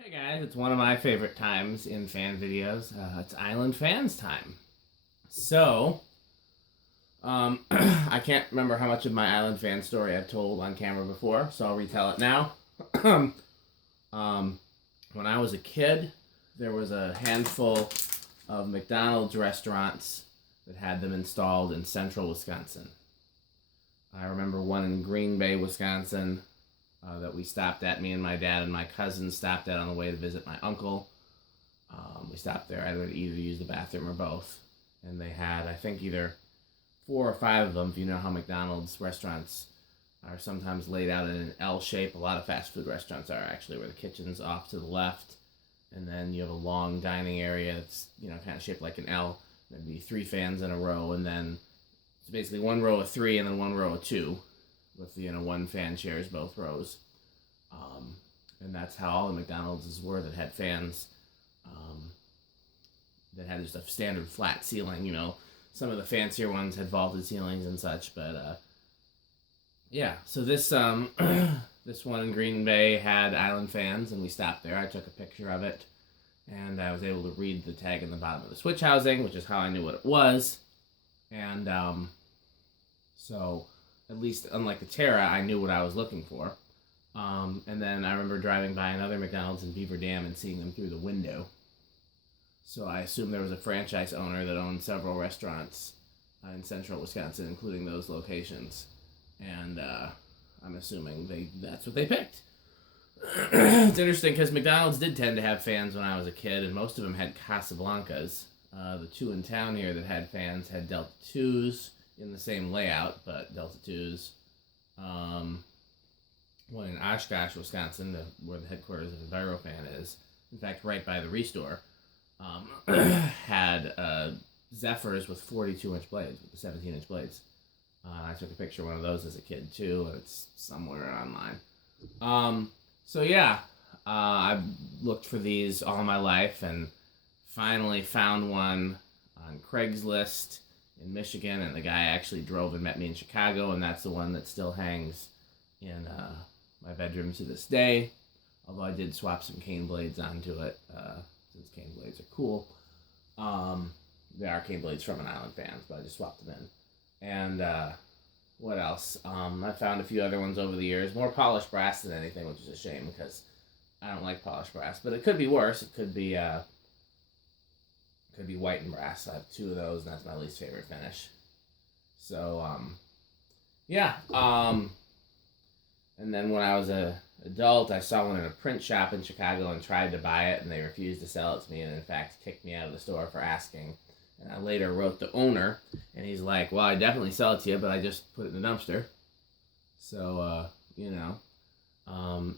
Hey guys, it's one of my favorite times in fan videos. It's Island Fans time. So, I can't remember how much of my Island Fan story I've told on camera before, so I'll retell it now. When I was a kid, there was a handful of McDonald's restaurants that had them installed in central Wisconsin. I remember one in Green Bay, Wisconsin, that we stopped at. Me and my dad and my cousin stopped at on the way to visit my uncle. We stopped there either to use the bathroom or both. And they had, I think, either 4 or 5 of them. If you know how McDonald's restaurants are sometimes laid out in an L shape. A lot of fast food restaurants are actually, where the kitchen's off to the left. And then you have a long dining area that's, kind of shaped like an L. There'd be 3 fans in a row, and then it's basically 1 row of 3 and then 1 row of 2. With 1 fan shares both rows, and that's how all the McDonald's were that had fans, that had just a standard flat ceiling. Some of the fancier ones had vaulted ceilings and such, but yeah. So this this one in Green Bay had Island Fans, and we stopped there. I took a picture of it, and I was able to read the tag in the bottom of the switch housing, which is how I knew what it was, and so. At least, unlike the Terra, I knew what I was looking for. And then I remember driving by another McDonald's in Beaver Dam and seeing them through the window. So I assumed there was a franchise owner that owned several restaurants in central Wisconsin, including those locations. And I'm assuming that's what they picked. It's interesting because McDonald's did tend to have fans when I was a kid, and most of them had Casablancas. The 2 in town here that had fans had Delta 2s. In the same layout, but Delta 2s. One in Oshkosh, Wisconsin, where the headquarters of EnviroFan is. In fact, right by the Restore, had Zephyrs with 42-inch blades, with the 17-inch blades. I took a picture of one of those as a kid, too, and it's somewhere online. So yeah, I've looked for these all my life, and finally found one on Craigslist in Michigan, and the guy actually drove and met me in Chicago, and that's the one that still hangs in my bedroom to this day, although I did swap some cane blades onto it, since cane blades are cool. They are cane blades from an Island Fans, but I just swapped them in. And what else? I found a few other ones over the years, more polished brass than anything, which is a shame, because I don't like polished brass, but it could be worse. It could be white and brass. I have 2 of those, and that's my least favorite finish. So, yeah. And then when I was an adult, I saw one in a print shop in Chicago and tried to buy it, and they refused to sell it to me, and in fact kicked me out of the store for asking. And I later wrote the owner, and he's like, well, I definitely sell it to you, but I just put it in the dumpster. So,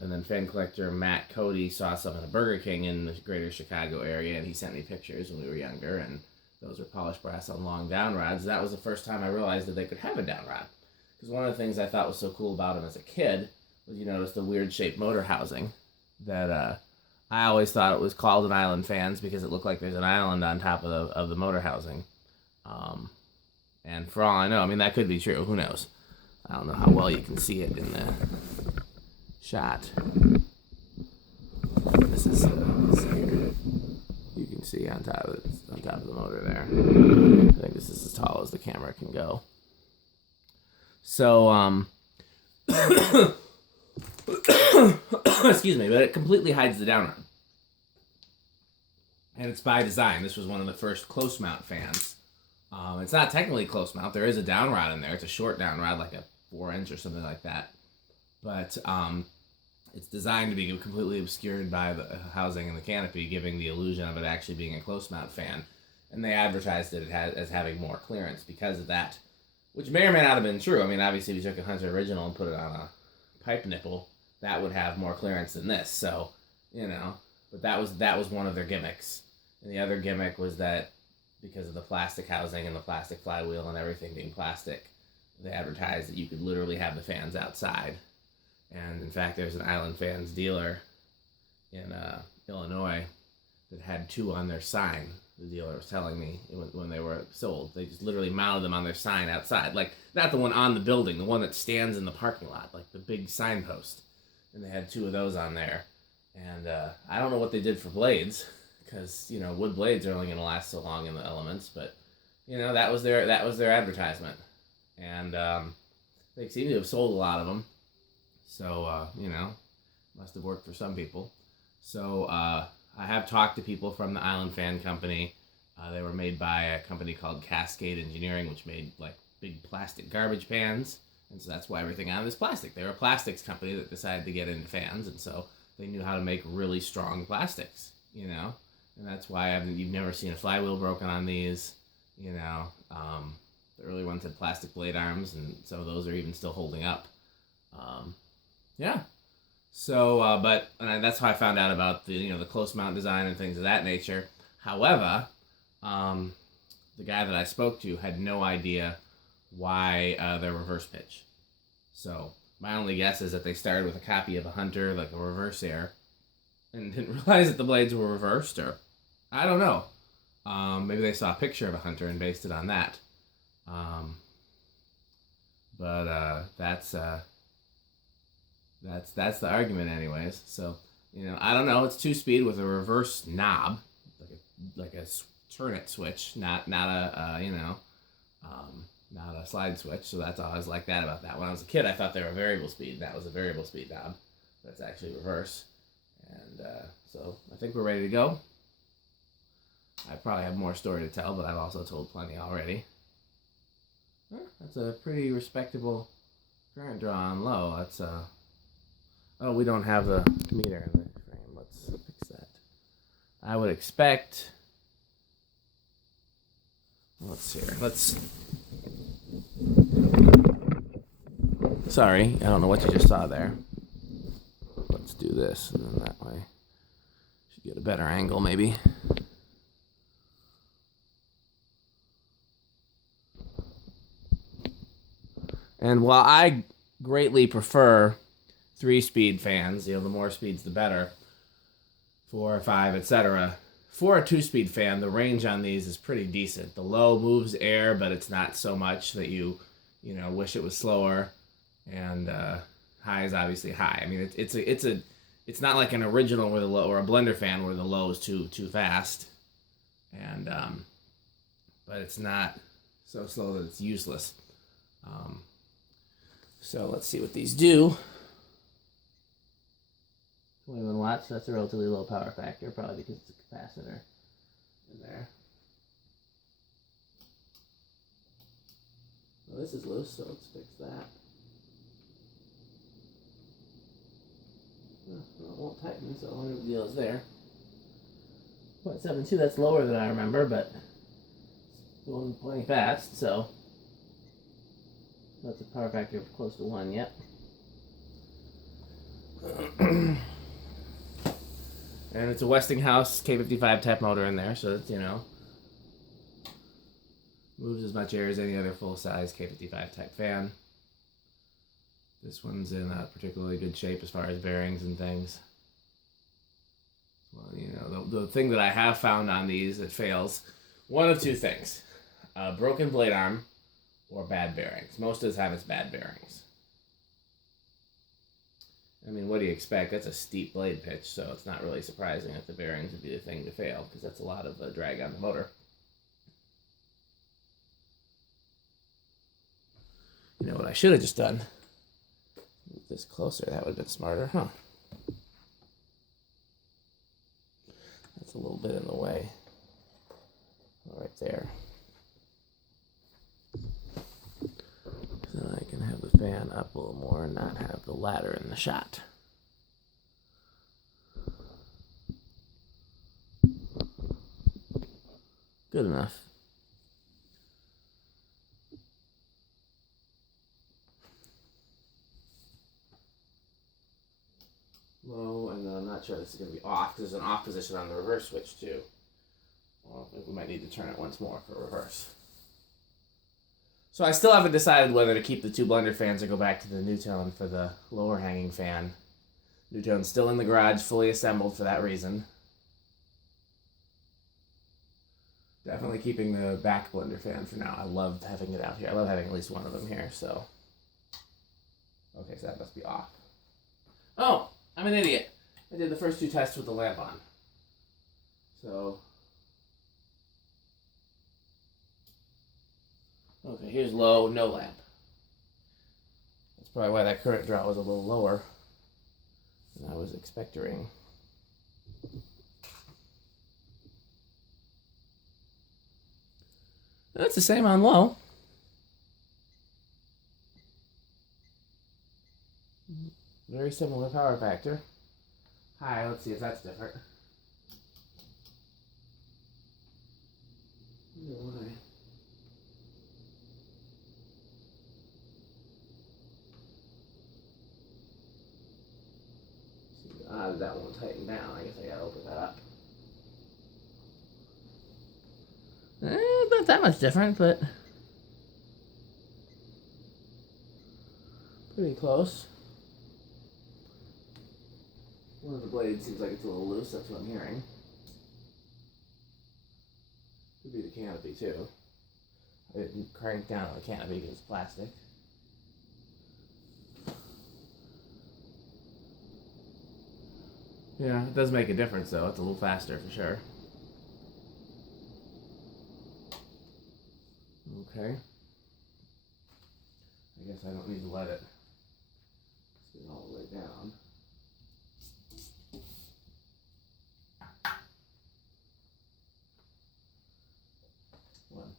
and then fan collector Matt Cody saw some at a Burger King in the greater Chicago area, and he sent me pictures when we were younger, and those were polished brass on long down rods. That was the first time I realized that they could have a down rod. Because one of the things I thought was so cool about them as a kid was, notice the weird shaped motor housing that I always thought it was called an Island Fans because it looked like there's an island on top of the motor housing. And for all I know, that could be true. Who knows? I don't know how well you can see it in the shot. This is here. You can see on top of the motor there. I think this is as tall as the camera can go. So excuse me, but it completely hides the down rod. And it's by design. This was one of the first close mount fans. It's not technically close mount. There is a down rod in there. It's a short down rod, like a 4-inch or something like that. But it's designed to be completely obscured by the housing and the canopy, giving the illusion of it actually being a close mount fan. And they advertised it as having more clearance because of that, which may or may not have been true. Obviously, if you took a Hunter original and put it on a pipe nipple, that would have more clearance than this. So, but that was one of their gimmicks. And the other gimmick was that because of the plastic housing and the plastic flywheel and everything being plastic, they advertised that you could literally have the fans outside. And in fact, there's an Island Fans dealer in Illinois that had 2 on their sign. The dealer was telling me when they were sold. They just literally mounted them on their sign outside. Like, not the one on the building, the one that stands in the parking lot, like the big signpost. And they had 2 of those on there. And I don't know what they did for blades, because wood blades are only going to last so long in the elements. But that was their advertisement, and they seem to have sold a lot of them. So must have worked for some people. So I have talked to people from the Island Fan Company. They were made by a company called Cascade Engineering, which made like big plastic garbage pans. And so that's why everything on it is plastic. They're a plastics company that decided to get into fans, and so they knew how to make really strong plastics, And that's why you've never seen a flywheel broken on these, The early ones had plastic blade arms, and some of those are even still holding up. Yeah. So, but that's how I found out about the close mount design and things of that nature. However, the guy that I spoke to had no idea why they're reverse pitch. So my only guess is that they started with a copy of a Hunter, like a reverse air, and didn't realize that the blades were reversed, or I don't know. Maybe they saw a picture of a Hunter and based it on that. But that's the argument, anyways. So I don't know. It's 2-speed with a reverse knob, like a turn it switch, not a not a slide switch. So that's all I was like that about that. When I was a kid, I thought they were variable speed. That was a variable speed knob. That's actually reverse. And so I think we're ready to go. I probably have more story to tell, but I've also told plenty already. That's a pretty respectable current draw on low. That's oh, we don't have the meter in the frame. Let's fix that. I would expect. Let's see here. Sorry, I don't know what you just saw there. Let's do this, and then that way should get a better angle, maybe. And while I greatly prefer 3-speed fans, the more speeds the better, 4, 5, etc. For a 2-speed fan, the range on these is pretty decent. The low moves air, but it's not so much that you wish it was slower. And high is obviously high. I mean, it's not like an original where the low, or a blender fan where the low is too fast. And but it's not so slow that it's useless. So let's see what these do. 21 watts, so that's a relatively low power factor, probably because it's a capacitor in there. Well, this is loose, so let's fix that. Well, it won't tighten, so only the deal is there. 0.72, that's lower than I remember, but it's going plenty fast, so that's a power factor of close to 1 yet. And it's a Westinghouse K55 type motor in there, so it's, moves as much air as any other full-size K55 type fan. This one's in a particularly good shape as far as bearings and things. Well, the thing that I have found on these that fails, one of two things. A broken blade arm or bad bearings. Most of the time it's bad bearings. I mean, what do you expect? That's a steep blade pitch, so it's not really surprising that the bearings would be the thing to fail, because that's a lot of drag on the motor. You know what I should have just done? Move this closer. That would have been smarter, huh? That's a little bit in the way. Right there. So I can have the fan up a little more and not have the ladder in the shot. Good enough. Low, and then I'm not sure this is going to be off, because there's an off position on the reverse switch too. Well, I think we might need to turn it once more for reverse. So I still haven't decided whether to keep the 2 blender fans or go back to the Newtone for the lower hanging fan. Newtone's still in the garage, fully assembled for that reason. Definitely keeping the back blender fan for now. I love having it out here. I love having at least one of them here, so. Okay, so that must be off. Oh, I'm an idiot. I did the first 2 tests with the lamp on. So, okay, here's low, no lamp. That's probably why that current draw was a little lower than I was expecting. That's the same on low. Very similar power factor. High, let's see if that's different. That won't tighten down. I guess I gotta open that up. Not that much different, but pretty close. One of the blades seems like it's a little loose, that's what I'm hearing. Could be the canopy too. I didn't crank down on the canopy because it's plastic. Yeah, it does make a difference though. It's a little faster for sure. Okay. I guess I don't need to let it spin all the way down. One.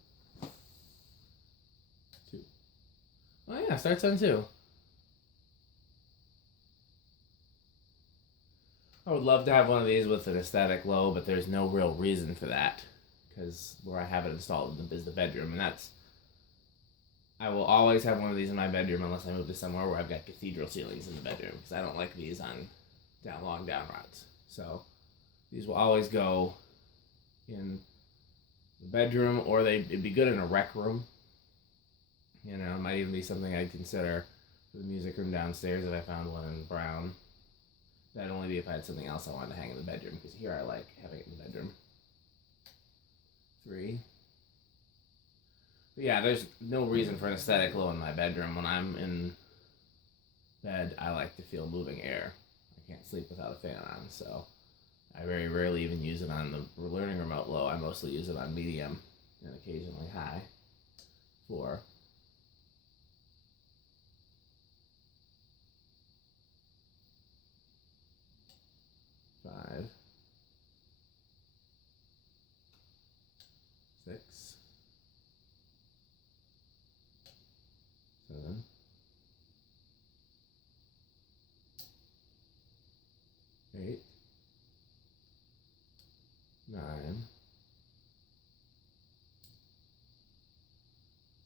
2. Oh yeah, starts on 2. I would love to have one of these with an aesthetic low, but there's no real reason for that. Because where I have it installed is the bedroom, and that's... I will always have one of these in my bedroom unless I move to somewhere where I've got cathedral ceilings in the bedroom, because I don't like these on long down rods. So these will always go in the bedroom, or it'd be good in a rec room. You know, it might even be something I'd consider for the music room downstairs if I found one in brown. That'd only be if I had something else I wanted to hang in the bedroom, because here I like having it in the bedroom. 3. But yeah, there's no reason for an aesthetic low in my bedroom. When I'm in bed, I like to feel moving air. I can't sleep without a fan on, so I very rarely even use it on the learning remote low. I mostly use it on medium and occasionally high. 4. 5. 6. 7. 8. 9.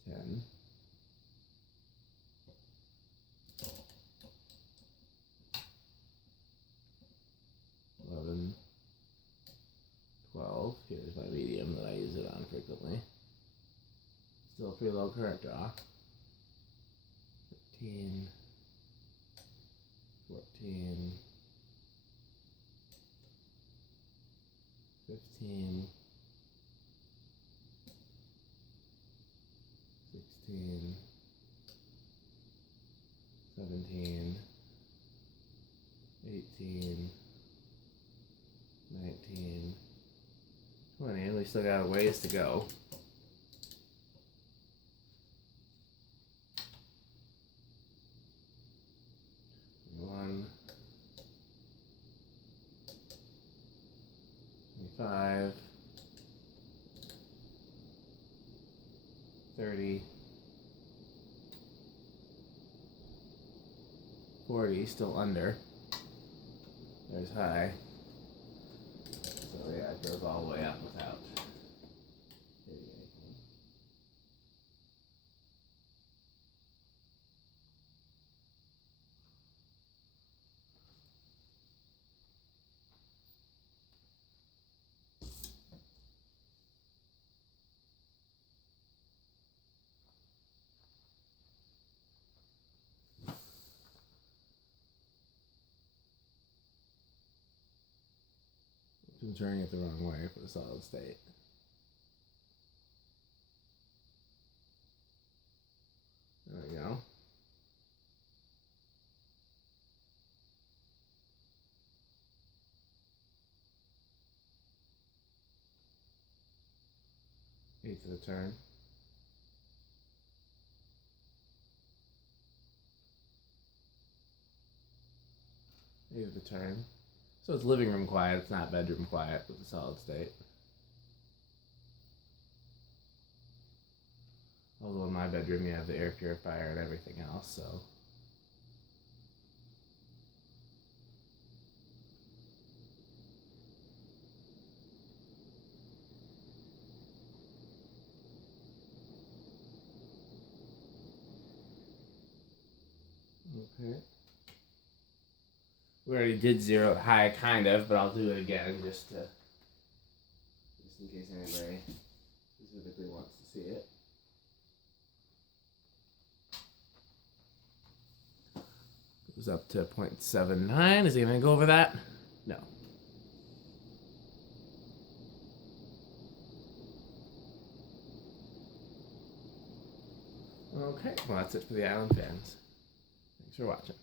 10. 11. 12. Here's my medium that I use it on frequently. Still a pretty low current draw. 13. 14. 15. 16. 17. 18. 19. 20. And we still got a ways to go. 21. 25. 30. 40, still under. There's high. So yeah, it goes all the way up without hitting anything. I'm turning it the wrong way for the solid state. There we go. Eighth of a turn. Eighth of a turn. So it's living room quiet, it's not bedroom quiet with a solid state. Although in my bedroom you have the air purifier and everything else, so. Okay. We already did zero high, kind of, but I'll do it again just in case anybody specifically wants to see it. Goes up to 0.79. Is he going to go over that? No. Okay, well that's it for the island fans. Thanks for watching.